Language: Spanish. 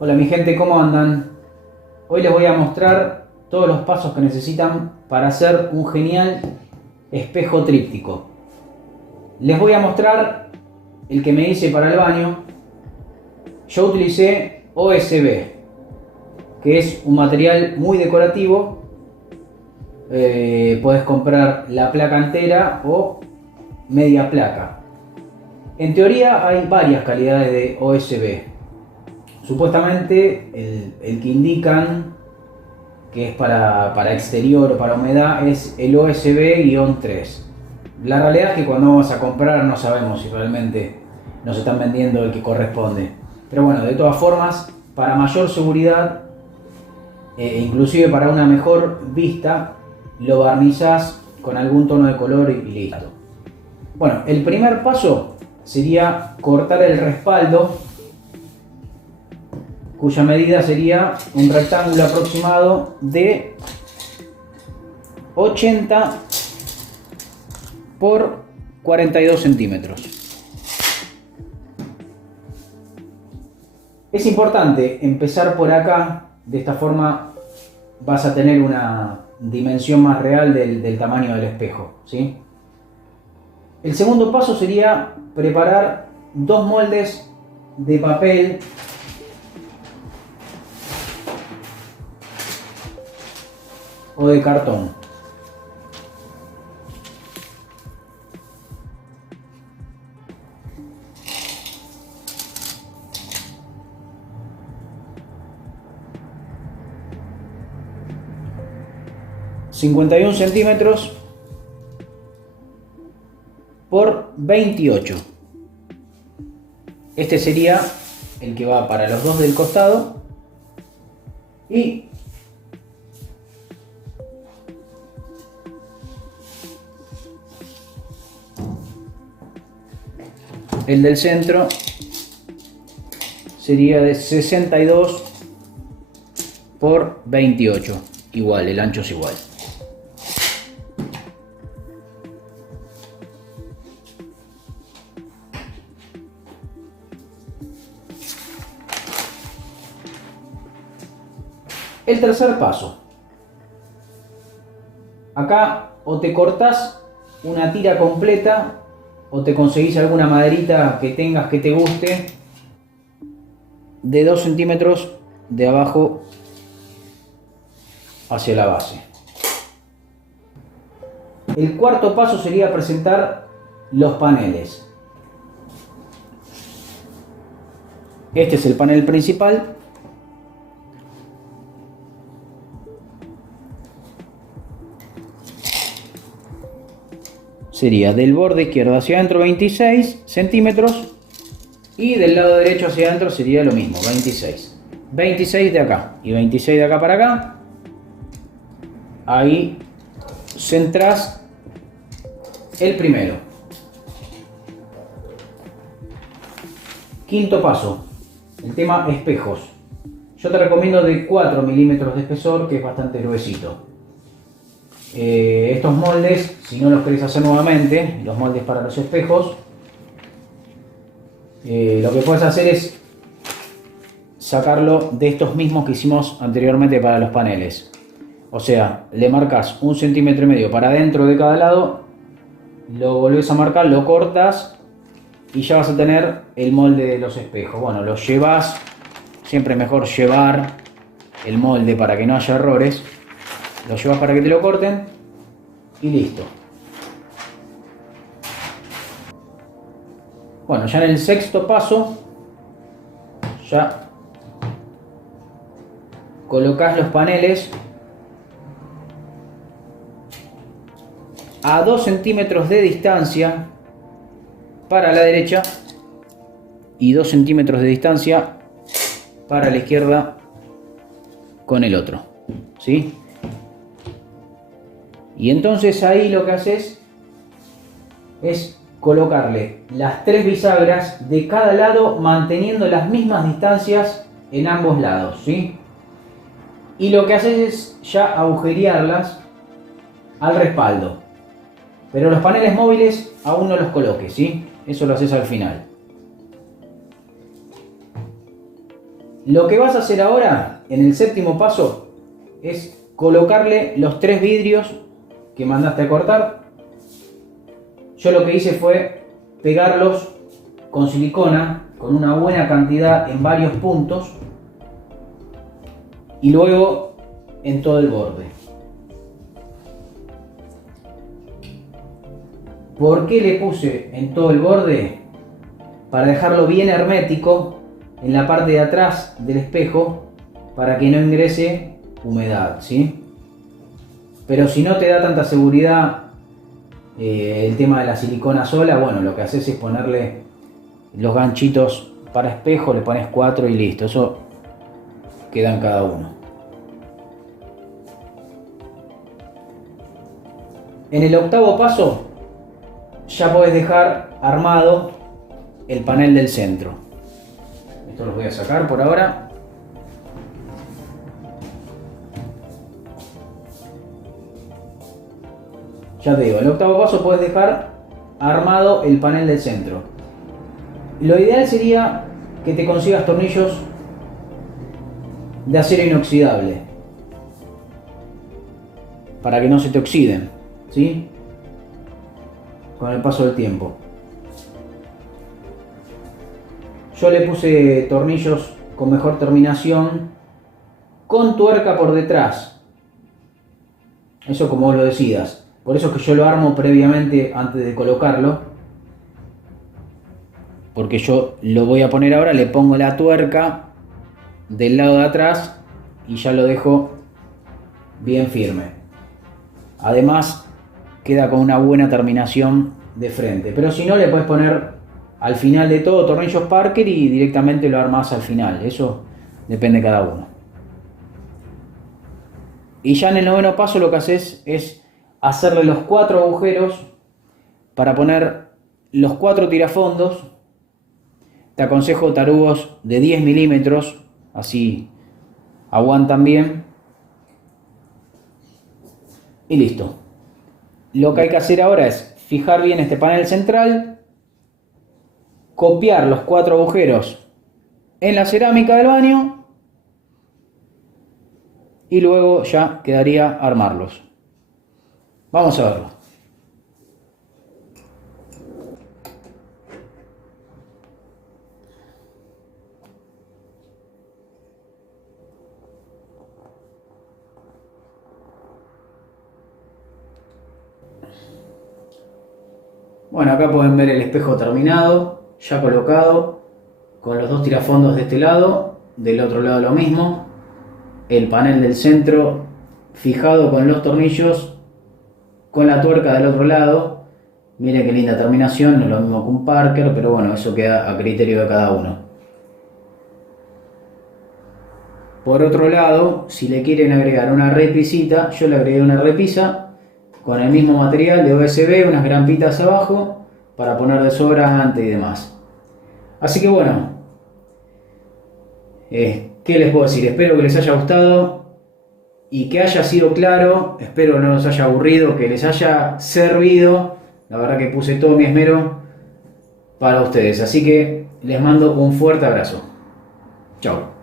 Hola mi gente, ¿cómo andan? Hoy les voy a mostrar todos los pasos que necesitan para hacer un genial espejo tríptico. Les voy a mostrar el que me hice para el baño. Yo utilicé OSB, que es un material muy decorativo. Puedes comprar la placa entera o media placa. En teoría hay varias calidades de OSB. Supuestamente el que indican que es para exterior o para humedad es el OSB-3. La realidad es que cuando vamos a comprar no sabemos si realmente nos están vendiendo el que corresponde. Pero bueno, de todas formas, para mayor seguridad e inclusive para una mejor vista, lo barnizás con algún tono de color y listo. Bueno, el primer paso sería cortar el respaldo, cuya medida sería un rectángulo aproximado de 80 por 42 centímetros. Es importante empezar por acá, de esta forma vas a tener una dimensión más real del tamaño del espejo, ¿sí? El segundo paso sería preparar dos moldes de papel o de cartón. ...51 centímetros por 28. Este sería el que va para los dos del costado y el del centro sería de 62 por 28. Igual, el ancho es igual. El tercer paso. Acá o te cortás una tira completa o te conseguís alguna maderita que tengas que te guste de 2 centímetros de abajo hacia la base. El cuarto paso sería presentar los paneles. Este es el panel principal. Sería del borde izquierdo hacia adentro 26 centímetros y del lado derecho hacia adentro sería lo mismo, 26. 26 de acá y 26 de acá para acá. Ahí centrás el primero. Quinto paso, el tema espejos. Yo te recomiendo de 4 milímetros de espesor, que es bastante gruesito. Estos moldes, si no los querés hacer nuevamente, los moldes para los espejos, lo que puedes hacer es sacarlo de estos mismos que hicimos anteriormente para los paneles. O sea, le marcas 1,5 centímetros para adentro de cada lado, lo volvés a marcar, lo cortas y ya vas a tener el molde de los espejos. Bueno, lo llevas, siempre es mejor llevar el molde para que no haya errores. Lo llevas para que te lo corten y listo. Bueno, ya en el sexto paso ya colocas los paneles a 2 centímetros de distancia para la derecha y 2 centímetros de distancia para la izquierda con el otro, ¿sí? Y entonces ahí lo que haces es colocarle las 3 bisagras de cada lado manteniendo las mismas distancias en ambos lados, ¿sí? Y lo que haces es ya agujerearlas al respaldo. Pero los paneles móviles aún no los coloques, ¿sí? Eso lo haces al final. Lo que vas a hacer ahora, en el séptimo paso, es colocarle los 3 vidrios que mandaste a cortar. Yo lo que hice fue pegarlos con silicona, con una buena cantidad en varios puntos, y luego en todo el borde. ¿Por qué le puse en todo el borde? Para dejarlo bien hermético en la parte de atrás del espejo, para que no ingrese humedad, ¿sí? Pero si no te da tanta seguridad el tema de la silicona sola, bueno, lo que haces es ponerle los ganchitos para espejo, le pones 4 y listo, eso queda en cada uno. En el octavo paso ya podés dejar armado el panel del centro. Esto los voy a sacar por ahora. Ya te digo, en el octavo paso podés dejar armado el panel del centro. Lo ideal sería que te consigas tornillos de acero inoxidable para que no se te oxiden, ¿sí? Con el paso del tiempo. Yo le puse tornillos con mejor terminación, con tuerca por detrás. Eso como vos lo decidas. Por eso es que yo lo armo previamente antes de colocarlo. Porque yo lo voy a poner ahora, le pongo la tuerca del lado de atrás y ya lo dejo bien firme. Además queda con una buena terminación de frente. Pero si no, le puedes poner al final de todo tornillos Parker y directamente lo armás al final. Eso depende de cada uno. Y ya en el noveno paso lo que haces es hacerle los 4 agujeros para poner los 4 tirafondos. Te aconsejo tarugos de 10 milímetros, así aguantan bien. Y listo. Lo que hay que hacer ahora es fijar bien este panel central, copiar los 4 agujeros en la cerámica del baño y luego ya quedaría armarlos. Vamos a verlo. Bueno, acá pueden ver el espejo terminado, ya colocado, con los 2 tirafondos de este lado, del otro lado lo mismo, el panel del centro fijado con los tornillos, con la tuerca del otro lado. Miren qué linda terminación, no es lo mismo que un Parker, pero bueno, eso queda a criterio de cada uno. Por otro lado, si le quieren agregar una repisita, yo le agregué una repisa con el mismo material de OSB, unas grampitas abajo para poner desodorante y demás. Así que bueno, ¿qué les puedo decir? Espero que les haya gustado y que haya sido claro. Espero que no los haya aburrido, que les haya servido. La verdad que puse todo mi esmero para ustedes. Así que les mando un fuerte abrazo. Chao.